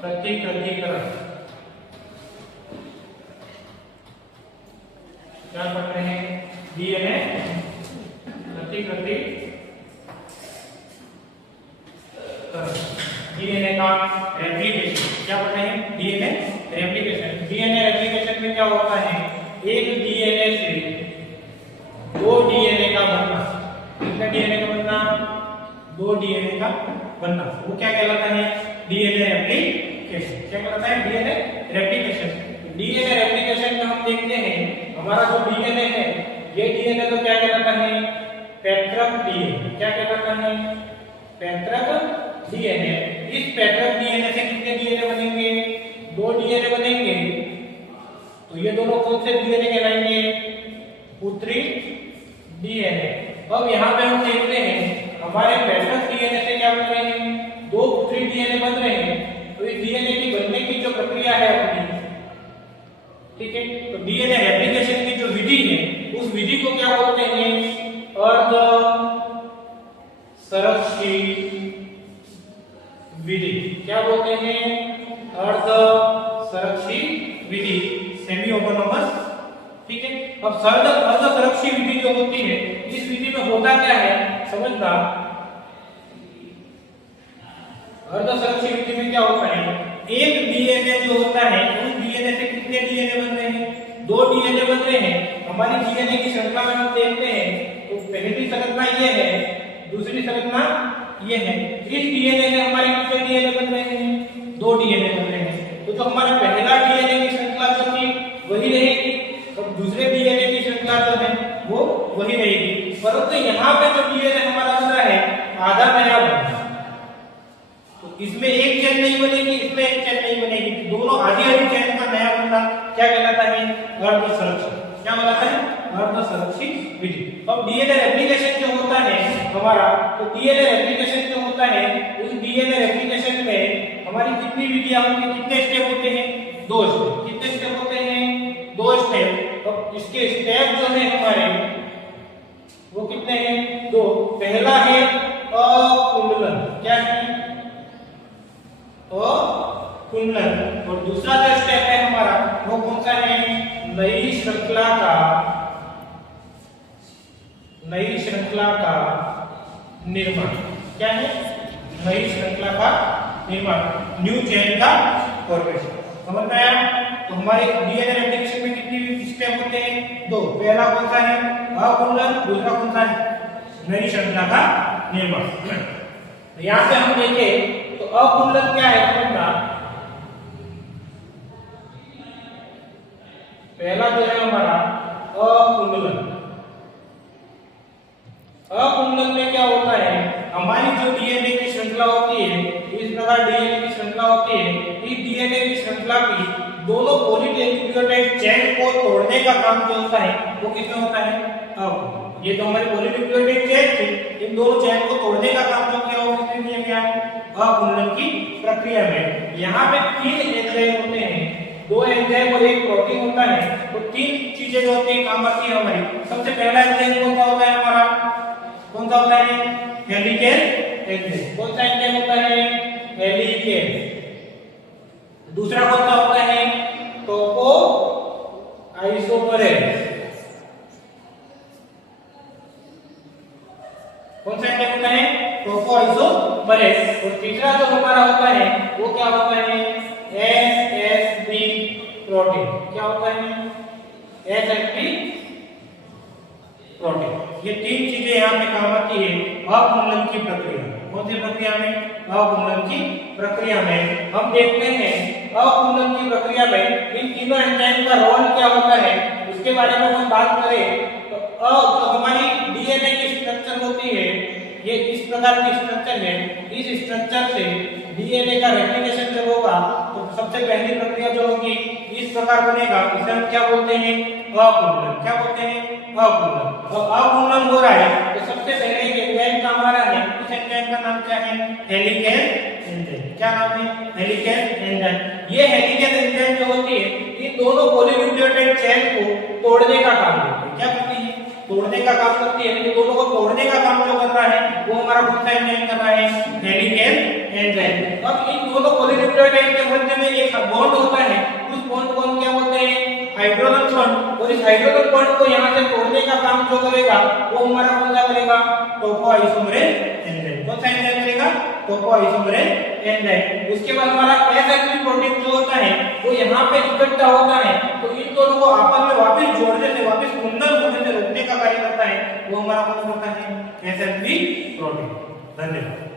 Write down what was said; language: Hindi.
प्रतिकृतिकरण। क्या पढ़ रहे हैं? डीएनए प्रतिकृतिकरण। डीएनए का रेप्लिकेशन। क्या पढ़ रहे हैं? DNA replication. डीएनए रेप्लिकेशन में क्या होता है? एक डीएनए से दो डीएनए का बनना। कितने डीएनए का बनना? दो डीएनए का बनना। वो क्या कहलाता है? DNA replication. क्या कहलाता है? DNA replication. डीएनए रेप्लिकेशन में हम देखते हैं हमारा जो डीएनए है, ये डीएनए तो क्या कहलाता है? पैतृक डीएनए। क्या कहलाता है? पैतृक डीएनए। इस पैतृक डीएनए से कितने डीएनए बनेंगे? दो डीएनए बनेंगे। तो ये दोनों कौन से डीएनए कहलाएंगे? पुत्री डीएनए। अब यहाँ पे हम देखते हैं हमारे पैतृक डीएनए से क्या बन रहे हैं? दो पुत्री डीएनए बन रहे हैं। तो इस डीएनए की बनने की जो प्रक्रिया है अपनी, ठीक है, तो डीएनए रेप्लिकेशन की जो विधि है, उस विधि को क्या बोलते हैं? अर्ध संरक्षी विधि। क्या बोलते हैं? अर्ध संरक्षी विधि, सेमी ऑटोनोमस। ठीक है। अब अर्ध संरक्षी विधि जो होती है, इस विधि में होता क्या है समझना। अर्ध संरक्षी विधि में क्या होता है? एक डीएनए जो होता है, उस डीएनए से कितने डीएनए बन रहे हैं? दो डीएनए बन रहे हैं। हमारी डीएनए की श्रृंखला में हम देखते हैं तो पहली संरचना ये है, दूसरी संरचना ये है। इस डीएनए से हमारे कितने डीएनए बन रहे हैं? दो डीएनए बन रहे हैं। तो जो हमारा पहला डीएनए की श्रृंखला जो थी वही रहेगी, और दूसरे डीएनए की श्रृंखला जो है वो वही रहेगी। परंतु यहाँ पे जो डीएनए हमारा बन रहा है, आधा नया बन रहा है। तो इसमें एक चेन नहीं बनेगी, इसमें एक चेन नहीं बनेगी। दोनों आधी आधी चेन का नया बनना क्या कहलाता है? अर्ध संरक्षी। क्या कहलाता है? अर्ध संरक्षी विधि। अब डीएनए रेप्लिकेशन जो होता है हमारा, तो डीएनए रेप्लिकेशन जो होता है, उस डीएनए रेप्लिकेशन में हमारी कितनी विधियां होती हैं? कितने स्टेप होते हैं? दो स्टेप। कितने स्टेप होते हैं? दो स्टेप। अब इसके स्टेप जो है हमारे वो कितने हैं? दो। पहला है अकुंडलन। क्या है? अकुंडलन। और दूसरा जो स्टेप है हमारा वो कौन सा है? नई श्रृंखला का निर्माण। क्या है? नई श्रृंखला का निर्माण, न्यू चेन का फॉर्मेशन। समझ में आया? तो हमारे डीएनए रेप्लिकेशन में कितनी स्टेप होते हैं? दो। पहला कौन सा है? अकुंडलन। दूसरा कौन सा है? नई श्रृंखला का निर्माण। तो यहाँ पे हम देखें तो अकुंडलन क्या है समझना। पहला जो है हमारा अकुंडलन। अकुंडलन में क्या होता है? हमारी जो डीएनए की श्रृंखला होती है, इस प्रकार डीएनए की श्रृंखला होती है, इस डीएनए की श्रृंखला की दोनों पॉलीन्यूक्लियोटाइड चेन को तोड़ने का काम जो होता है वो किसमें होता है? अब ये तो हमारी पॉलीन्यूक्लियोटाइड चेन थी, इन दोनों चेन को तोड़ने का काम जो किया वो किसने किया गया? अकुंडलन की प्रक्रिया में। यहाँ पे तीन एंजाइम होते हैं, दो एंजाइम और एक प्रोटीन होता है। तो तीन चीजें जो होती है काम आती है हमारी। सबसे पहला एंजाइम कौन सा होता है हमारा? कौन सा होता है? Helicase enzyme. कौन सा एंजाइम होता है? हेलिकेज। दूसरा कौन सा होता है? टोपो आइसोमरेज। कौन सा एंजाइम होता है? टोपो आइसोमरेज। और तीसरा जो हमारा होता है वो क्या होता है? SSB protein. क्या होता है? SSB protein. ये तीन चीजें यहाँ पे काम आती है अकुंडलन की प्रक्रिया। कौन सी प्रक्रिया में? अकुंडलन की प्रक्रिया में। हम देखते हैं अकुंडलन की प्रक्रिया में इन तीनों एंजाइम का रोल क्या होता है, उसके बारे में हम बात करें तो जो हमारी डीएनए की स्ट्रक्चर होती है, ये इस प्रकार की स्ट्रक्चर है। इस स्ट्रक्चर से डीएनए का रेप्लिकेशन जब होगा तो सबसे पहली प्रक्रिया जो होगी इस प्रकार बनेगा। इसे हम क्या बोलते हैं? अकुंडलन। क्या बोलते हैं? अकुंडलन। और अकुंडलन हो रहा है तो सबसे पहले एक एंजाइम का हमारा है, उस एंजाइम का नाम क्या है? Helicase enzyme. क्या नाम है? Helicase enzyme. ये हेलिकेज एंजाइम जो होती है इन दोनों पॉलीन्यूक्लियोटाइड चेन को तोड़ने का काम करती है। क्या करती है? तोड़ने का काम करती है, तो दोनों को तोड़ने का काम जो कर रहा है वो हमारा कौन सा एंजाइम कर रहा है, हेलिकेज एंजाइम। अब इन दोनों पॉलीन्यूक्लियोटाइड के मध्य में एक बॉन्ड होता है, उस बॉन्ड को हम क्या बोलते हैं, हाइड्रोजन बॉन्ड। और इस हाइड्रोजन बॉन्ड को यहां से तोड़ने का काम जो करेगा वो हमारा कौन सा करेगा, टोपोआइसोमरेज एंजाइम। कौन सा एंजाइम करेगा, टोपोआइसोमरेज एंजाइम। उसके बाद हमारा एस प्रोटीन जो होता है वो यहाँ पे इकट्ठा होता है, तो इन दोनों को आपस में वापस जोड़ने से, वापस कुंडल होने से रोकने का कार्य करता है, वो हमारा कौन होता है, एस प्रोटीन। धन्यवाद।